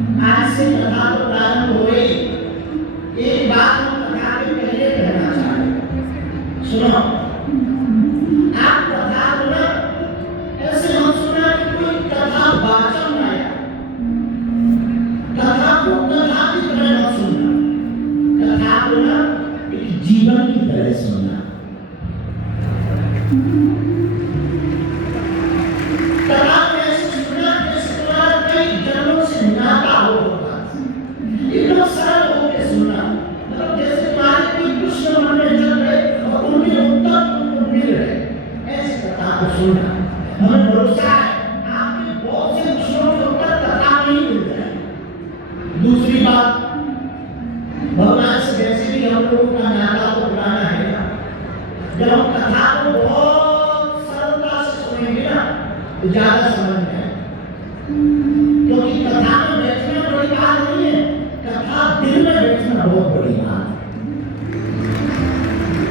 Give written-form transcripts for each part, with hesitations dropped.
आज से कथा तो प्रारंभ हो गई। एक बात हम कथा के पहले कहना चाहें, सुनो। आप कथा को ना ऐसे हम सुना कि कोई कथा वाचन आया, कथा को कथा की तरह मत सुनना, कथा को ना एक जीवन की तरह सुनना। कथा में ऐसे सुनना जैसे तुम्हारा कई जन्मों से नाता होगा, एकदम सरल होकर सुनना। मतलब जैसे तुम्हारे कोई प्रश्न मन में चल रहे और उनके उत्तर तुमको मिल रहे, ऐसी कथा को सुनना। हमें भरोसा है आपके बहुत से प्रश्नों के उत्तर कथा में ही मिल जाए। दूसरी बात, भगवान से वैसे भी हम लोगों का नाता तो पुराना है ना। जब हम कथा को बहुत सरलता से सुनेंगे ना तो ज्यादा समझ में आए, क्योंकि कथा में बैठना बड़ी बात नहीं है, कथा दिल में बैठना बहुत बड़ी बात है।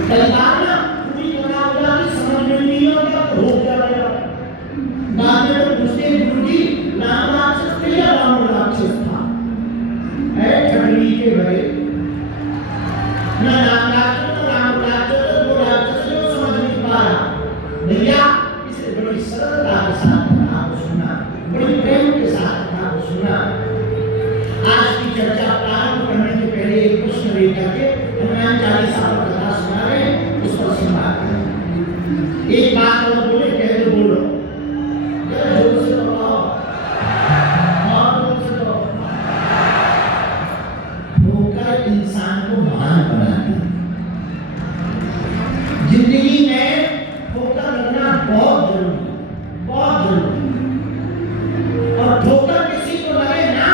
कई बार ना पूरी कथा हो जाती, समझ में नहीं आता तो हो क्या रहेगा। बाद में तो पूछते गुरु जी राम राक्षस थे या राम राक्षस था? ठगड़ी के भरे न राम राक्षस न राम राक्षस, दो राक्षस को समझ नहीं पा रहा। भैया इसे बड़ी सरलता के साथ कथा को सुनना, बड़ी प्रेम के साथ कथा को सुनना। आज की चर्चा प्रारंभ करने के पहले एक प्रश्न लेकर के हनुमान चालीसा पर कथा सुना रहे हैं, उस पर संवाद करें। एक बात और बोले, कह दो बोलो, जरा जोर से बोलो, और जोर से बोलो। ठोकर इंसान को महान बनाती है। जिंदगी में ठोकर लगना बहुत जरूरी, बहुत जरूरी। और ठोकर किसी को लगे ना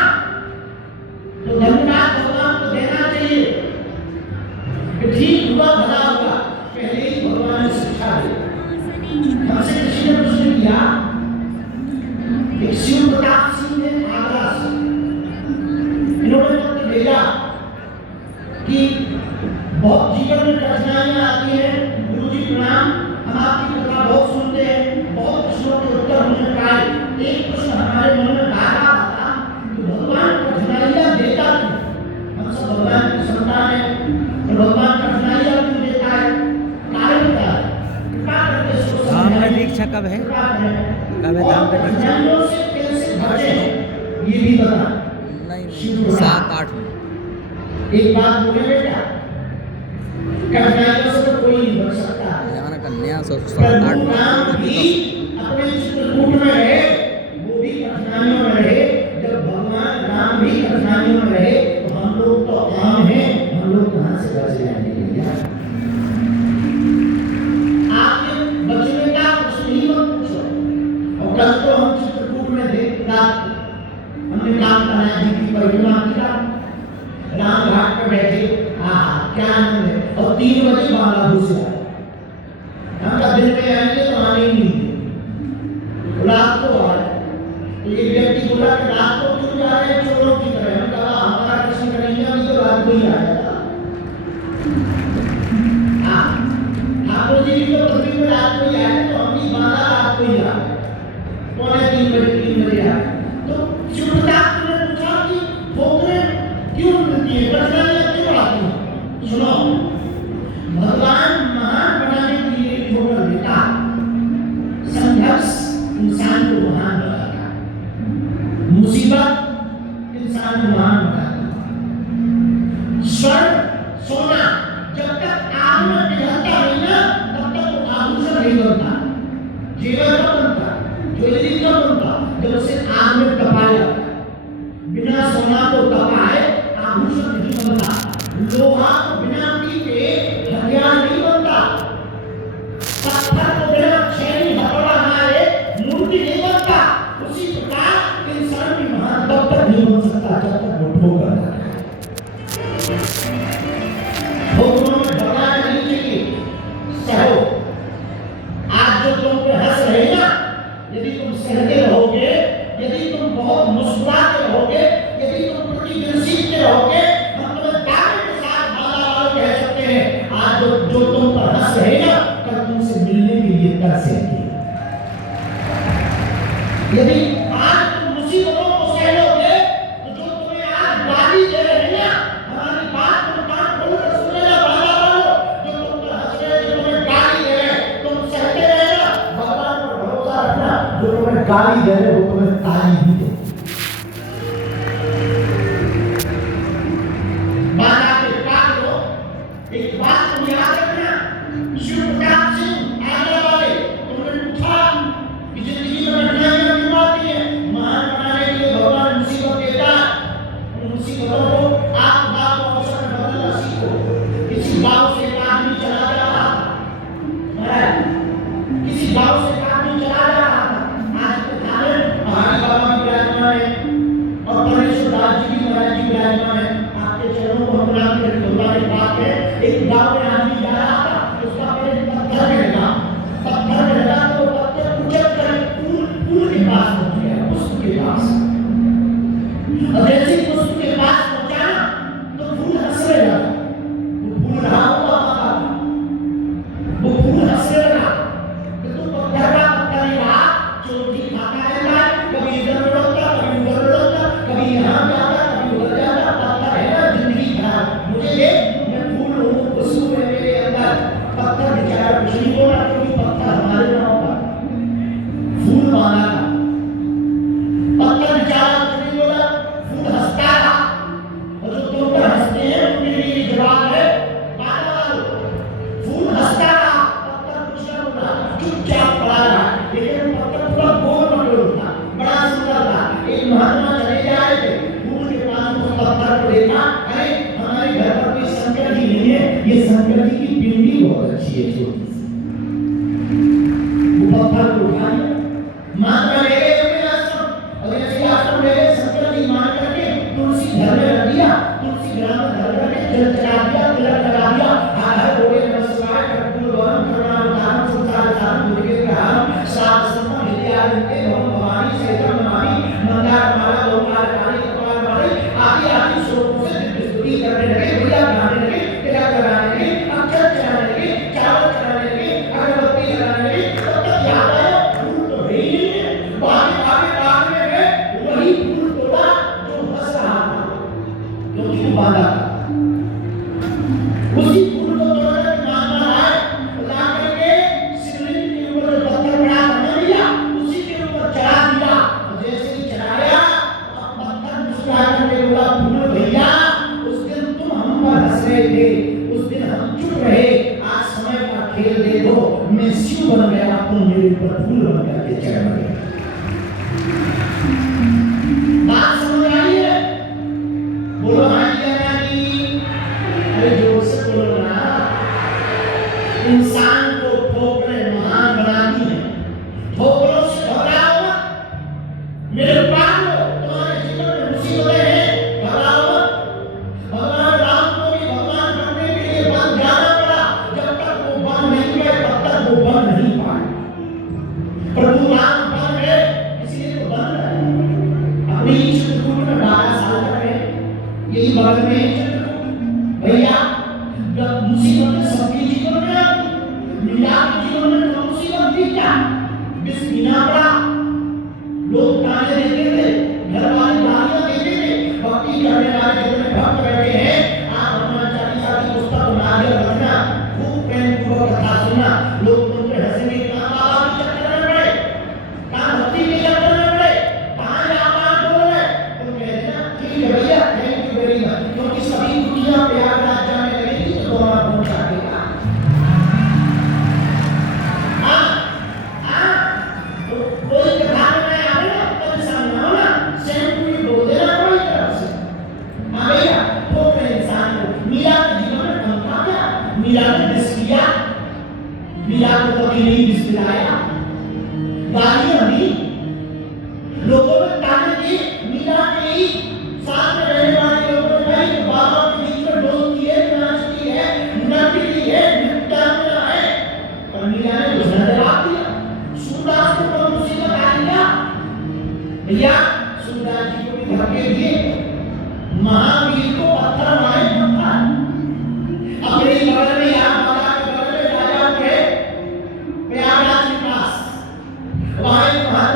तो धन्यवाद भगवान को देना चाहिए कि ठीक हुआ भला हुआ, पहले ही भगवान ने शिक्षा दी। हमसे किसी ने प्रश्न किया, एक शिव प्रताप सिंह ने आगरा से, इन्होंने पत्र भेजा कि बहुत जीवन में कठिनाइयां आती हैं, गुरुजी प्रणाम, हम आपकी कथा बहुत सुनते हैं, बहुत प्रश्नों के उत्तर हमने पाए। एक प्रश्न हमारे मन में बार-बार आता कि भगवान कठिनाइयां देता क्यों? हम सब भगवान की संतान हैं, तो भगवान कठिनाइयां क्यों देता है? कारण क्या है? कृपा करके इसको समझाइए। दीक्षा कब है? कब है धाम पे दीक्षा? से कैसे बचें ये भी बता। नहीं, 7-8 में। एक बात बोले बेटा, कठिनाइयों से तो कोई नहीं बच सकता। जाना कन्या 7-8 में भी अपने चित्रकूट में रहे, वो भी कठिनाइयों में रहे। जब भगवान राम भी कठिनाइयों में रहे तो हम लोग तो आम हैं, हम लोग कहाँ से बच जाएंगे भैया? आपके बचने का कुछ नहीं मत पूछो। और कल तो हम चित्रकूट में थे, रात हमने काम कराया, जी की परिक्रमा किया, राम घाट पर बैठे, क्या आनंद है। और 3 बजे बाला घुस गया, हमका दिन में आएंगे तो आने ही नहीं थे, रात को आए। तो एक व्यक्ति बोला कि रात को क्यों जा रहे हैं चोरों की तरह? हम कहा हमारा कृष्ण कन्हैया भी तो रात को ही आया था। ठाकुर जी भी तो पृथ्वी में रात को ही आए, तो हम भी बाला रात को ही आए, 2:45 बजे आए। तो शिवप्रताप ने पूछा कि ठोकरें क्यों मिलती है, कठिनाइयां क्यों आती हैं? सुनो, भगवान महान बनाने के लिए ठोकर देता, संघर्ष इंसान को महान बनाता, मुसीबत इंसान को महान बनाता। स्वर्ण सोना जब तक आग में पिघलता नहीं ना तब तक वो आभूषण नहीं बनता, जेवर कब बनता, ज्वेलरी कब बनता, जब उसे आग में तपाया जाता। बिना सोना को तपाए आभूषण नहीं बनता, लोहा को बिना पीटे हथियार नहीं बनता, पत्थर को बिना छेनी हथौड़ा मारे मूर्ति नहीं बनता। उसी प्रकार इंसान भी महान तब तक नहीं बन सकता जब तक वो ठोकर जाता है। ठोकरों में घबराना नहीं चाहिए, सहो। आज जो तुम पे हंस रहे ना, यदि तुम सहते रहोगे, यदि तुम बहुत मुस्कुराते रहोगे, यदि तुम प्रतिदिन सीखते रहोगे, हम तुम्हें दावे के साथ बाला कह सकते हैं। आज जो तुम पर हंस रहे ना, कल तुमसे मिलने के लिए तरसेंगे। यदि आज तुम मुसीबतों को सह लोगे तो जो दे रहे हो तुम्हें ताली ही दो। बाला के पास हो, एक बात तुम याद रखना, शिवप्रताप सिंह आने वाले तुमने पूछा कि जिंदगी में कठिनाइयां क्यों आती है, महान बनाने के लिए भगवान मुसीबत देता है। उन मुसीबतों को आप बात को अवसर में बदलना सीखो। किसी गांव से एक आदमी चला जा रहा था, किसी गांव से एक आदमी चला जा रहा था। आज के थाने पहाड़ी बाबा भी विराजमान है और परमेश्वर दास जी भी महाराज जी विराजमान है। आपके चरणों को हम प्रणाम करते हैं। भगवान की बात है, एक गांव में आदमी जा रहा था, उसका पैर पत्थर में लगा तो पत्थर कुचल कर पुल के पास पहुंच गया, पुष्प के पास। और जैसे ही पुष्प के पास पहुंचा तो फूल हंसने लगा। वो फूल रहा हुआ था, वो फूल हंसने लगा कि तू पत्थर का पत्थर ही रहा, चोटी खाता रहता है, कभी इधर उड़ता, कभी उधर उड़ता, कभी यहाँ जाता, कभी उधर जाता। पत्थर है ना जिंदगी खराब, मुझे देख मैं फूल हूँ, खुशबू है मेरे अंदर। पत्थर बेचारा कुछ नहीं बोला क्योंकि पत्थर हमारे नाम पर फूल माना था। पत्थर बेचारा कुछ नहीं बोला, फूल हंसता रहा। और जो तुम पर हंसते हैं उनके लिए जवाब है माना वालो। फूल हंसता रहा, पत्थर कुछ ना बोला, चुपचाप पड़ा रहा। लेकिन पत्थर पूरा गोल मटोल था, बड़ा सुंदर था। एक महात्मा चले जा रहे थे, फूल के पास उस पत्थर को देखा, अरे हमारे घर पर कोई शंकर जी नहीं है, ये शंकर जी की पिंडी बहुत अच्छी है, छोटी सी। वो पत्थर को उठा लिया, महात्मा ले गए अपने आश्रम, और जैसे आश्रम ले गए शंकर जी मान करके तुलसी घर में रख दिया, तुलसी ग्राम में धर करके जल चढ़ा दिया, तिलक लगा दिया, हर बोले नमस्कार कर्पूर गौरम करुणावतारम संसार सारम मुझे ग्रहण सात संतम विद्याविद्ते भगवान भवानी सहितम नमामि मंदार माला ओंकार काली कपाल वाली आदि आदि श्लोकों से दिव्य स्तुति करने लगे, भैया गाने लगे, तिलक लगाने लगे, अक्षर चढ़ाने लगे, चावल चढ़ाने लगे, अगरबत्ती लगाने लगे। तब तक याद आया फूल तो है ही नहीं है। बाकी बाग में गए, वही फूल तोड़ा जो हंस रहा था, जो क्यों बांधा था। उसी फूल को तोड़ कर महात्मा आए, ला करके शिवलिंग के ऊपर जो पत्थर पड़ा बना लिया, उसी के ऊपर चढ़ा दिया। और जैसे ही चढ़ाया, पत्थर मुस्कुरा करके बोला, फूल भैया उस दिन तुम हम पर हंस रहे थे, उस दिन हम चुप रहे, आज समय का खेल देखो, मैं शिव बन गया, तुम मेरे ऊपर फूल बन करके चढ़ गए। बात समझ आई है? बोलो हाँ जी या नहीं? अरे जोर से बोलो ना। इंसान को ठोकरें महान बनाती हैं, ठोकरों से घबराओ मत। मेरे पास तुम्हारे जीवन में मुसीबतें हैं, घबराओ मत। भगवान राम को भी भगवान बनने के लिए बन जाना पड़ा, जब तक वो बन नहीं गए तब तक वो बन नहीं पाए। प्रभु राम बन गए, इसलिए तो बन गए। अपनी चित्रकूट में 12 साल तक रहे, यही बगल में है चित्रकूट। भैया जब मुसीबतें सबके जीवन में आती, मीरा के जीवन में तो मुसीबत थी क्या, बिस बिना पड़ा, लोग ताने देते थे, घर वाले गालियां देते थे। भक्ति करने वाले जितने भक्त बैठे हैं, आप हनुमान चालीसा की पुस्तक नारियल रखना, खूब प्रेम पूर्वक कथा सुनना। लोग तुम पे हंसेंगे, कहाँ बाबा के चक्कर में पड़े, कहाँ भक्ति के चक्कर में पड़े, कहाँ जापान बोल रहे। तुम कहते ना ठीक है भैया, थैंक यू वेरी मच, क्योंकि सभी दुनिया प्रयागराज जाने लगेगी तो दोनों पहुंचा देगा। तो कोई कथा में आवे ना तब सामने आओ ना, सेम टू यू बोल देना कोई तरफ से। हाँ भैया, ठोकर इंसान को मीरा के जीवन में कम था क्या? मीरा ने डिस किया, मीरा को कभी नहीं डिस दिलाया, गालियां दी, लोगों ने ताने दी। मीरा के ही साथ में रहने वाले लोगों ने कहा कि बाबा के बीच में डोलती है, नाचती है, नटती है, नृत्यांगना है। पर मीरा ने दूसरा जवाब दिया, सूरदास को तो मुसीबत आई क्या? भैया सूरदास जी को भी धक्के दिए, महावीर को पत्थर मारे पत्थर। अपने ही बगल में यहाँ माता के बगल में राजा थे प्रयागराज के पास, वहाँ एक महात्मा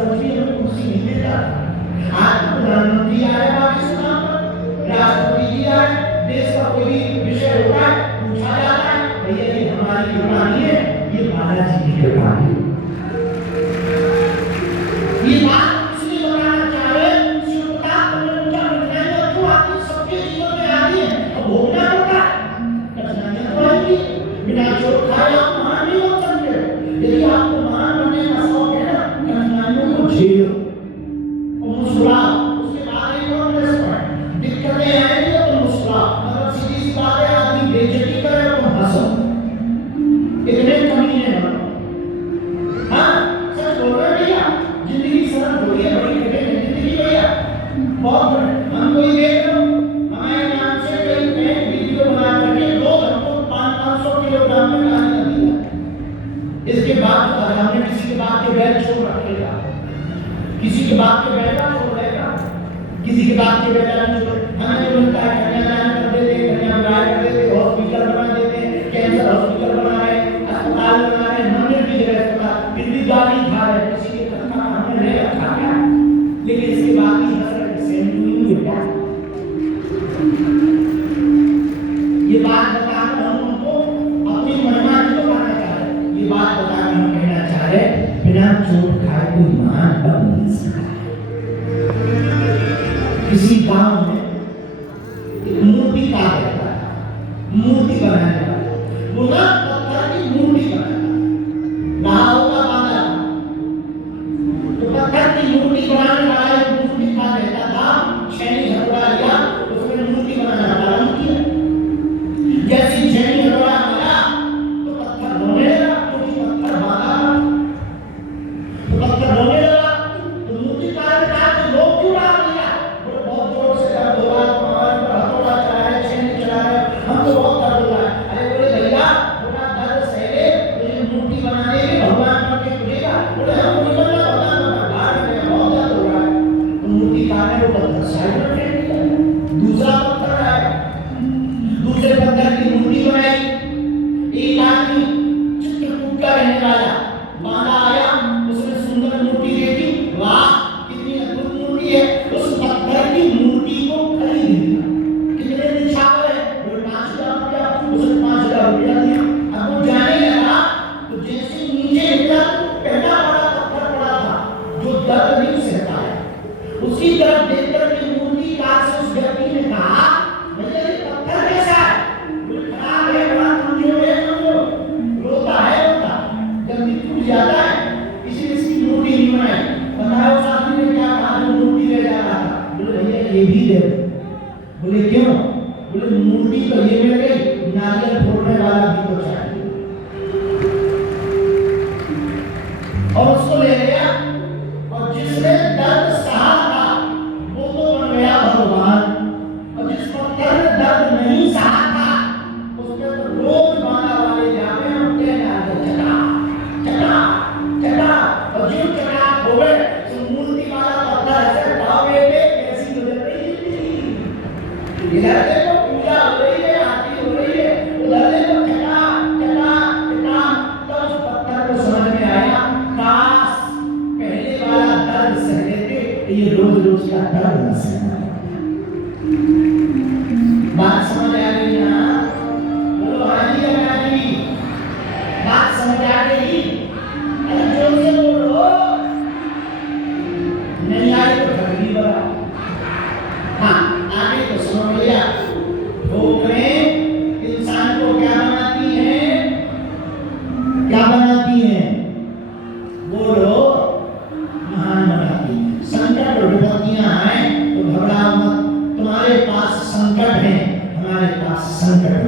समझ भी हमें कुर्सी नहीं देता। आज तो प्रधानमंत्री आए पाकिस्तान पर, राष्ट्रपति जी आए, देश का कोई भी विषय होता है पूछा जाता है, भैया ये हमारी कृपा नहीं है, ये बालाजी की कृपा है। ये बात इसलिए बताना चाहे, शिवप्रताप ने पूछा कठिनाइयां क्यों आती सबके जीवन में आती है, अब भोगना पड़ता है, कठिनाइयां तो आएंगी, बिना चोट खाए आप महान नहीं हो सकते। यदि आपको महान बनने का शौक है ना, कठिनाइयों को झेलो और मुस्कुराओ, उसके बाद एक और प्रश्न है, दिक्कतें आएंगी तो मुस्कुराओ, अगर सीधी सी बात है आदमी बेइज्जती करे तो हंसो, इतने कमीने बनो। हाँ सच बोल रहे भैया, जिंदगी सरल हो गई है, बड़ी कठिन है जिंदगी भैया, बहुत बड़ी। हम कोई देख लो, हमारे नाम से कई वीडियो बना करके लोग हमको 500 किलोग्राम में गाली दी है। इसके बाद हमने किसी के बात के बैल छोड़ रखेगा, किसी के बात के बैल छोड़ देगा, किसी के बात के बैल नहीं छोड़, हमें जो मिलता है कन्यादान कर देते, कन्यादान कर देते, हॉस्पिटल बना देते, कैंसर हॉस्पिटल बना रहे, अस्पताल बना रहे, मंदिर की जगह अस्पताल, फिर भी गाली खा रहे, किसी के घर का हमने नहीं रखा क्या, लेकिन इसके बाद भी हंस रहे, सेम टू यू बेटा। ये बात बताकर हम उनको अपनी महिमा नहीं बताना चाह रहे, ये बात बताकर हम कहना चाह रहे, बिना चोट खाए कोई महान बन नहीं सकता। किसी गांव में एक मूर्ति का रहता है, मूर्ति बनाने वाला, वो ना पत्थर की मूर्ति बनाता, रहा होगा बांधा, तो पत्थर की मूर्ति बनाने वाला एक मूर्ति का रहता था, छेनी हथौड़ा लिया, उसने मूर्ति बनाना प्रारंभ किया। जैसी छेनी हथौड़ा मारा तो पत्थर रोने लगा, क्योंकि पत्थर बांधा था, तो पत्थर रोने लगा, तो मूर्तिकार ने कहा कि लोग क्यों डाल दिया, बोले बहुत जोर से दर्द हो रहा है, हमारे ऊपर हथौड़ा चला है, छेनी चला है, हम तो बहुत दर्द हो रहा है। अरे बोले भैया थोड़ा दर्द सहे, तुझे मूर्ति बनाने के भगवान बन के तुझेगा, बोले हमको नहीं बनना, भगवान बाहर में बहुत दर्द हो रहा है। तो मूर्तिकार ने वो पत्थर साइड में फेंक दिया, दूसरा पत्थर आया, दूसरे पत्थर की मूर्ति बनाई। एक आदमी चित्रकूट का रहने वाला बांधा आया, उसने सुंदर मूर्ति देखी, वाह कितनी अद्भुत मूर्ति है, उस पत्थर की मूर्ति को खरीद लिया। कितने निछावर है, वो 5,000 रुपया, उसने 5,000 रुपया दिया। अब वो जाने लगा तो जैसे नीचे गिरा पहला बड़ा पत्थर पड़ा था जो दर्द नहीं सहता है, उसी तरफ देख करके मूर्तिकार से उस व्यक्ति ने कहा, भैया ये पत्थर कैसा है, बोले खराब है, बड़ा कमजोर है, रोता है, रोता जल्दी टूट जाता है, इसीलिए इसकी मूर्ति नहीं बनाई। बताओ उस आदमी ने क्या कहा जो मूर्ति ले जा रहा था, बोले भैया ये भी दे दो। बोले क्यों, बोले मूर्ति तो ये मिल गई, नारियल फोड़ने वाला भी तो चाहिए। और उसको ले गया, और जिसने दर्द सहा था वो तो बन गया भगवान, और जिस पत्थर ने दर्द नहीं सहा था उसके तो रोज बांधा वाले जावे हम कहना चटा चटा चटा, और जो चटा हो गए तो मूर्ति वाला पत्थर ऐसे भाव बेटे कैसी गुजर रही है, इधर देखो पूजा हो रही है, आरती हो रही है, उधर देखो चटा चटा चटा। तो उस पत्थर को समझ में आया, काश पहले वाला दर्द सह लेते, ये रोज रोज का दर्द न सहना पड़ता। बात समझ आ गई ना, बोलो हाँ जी अम्मा जी, बात समझ आ गई, अरे जोर से बोलो, नहीं आए तो ठंडी बड़ा। हाँ आगे तो सुनो भैया, ठोकरें इंसान को क्या बनाती हैं, क्या बनाती हैं, बोलो महान बनाती हैं। संकट और विपत्तियां आए तो घबराओ मत, तुम्हारे पास संकट है, हमारे पास संकट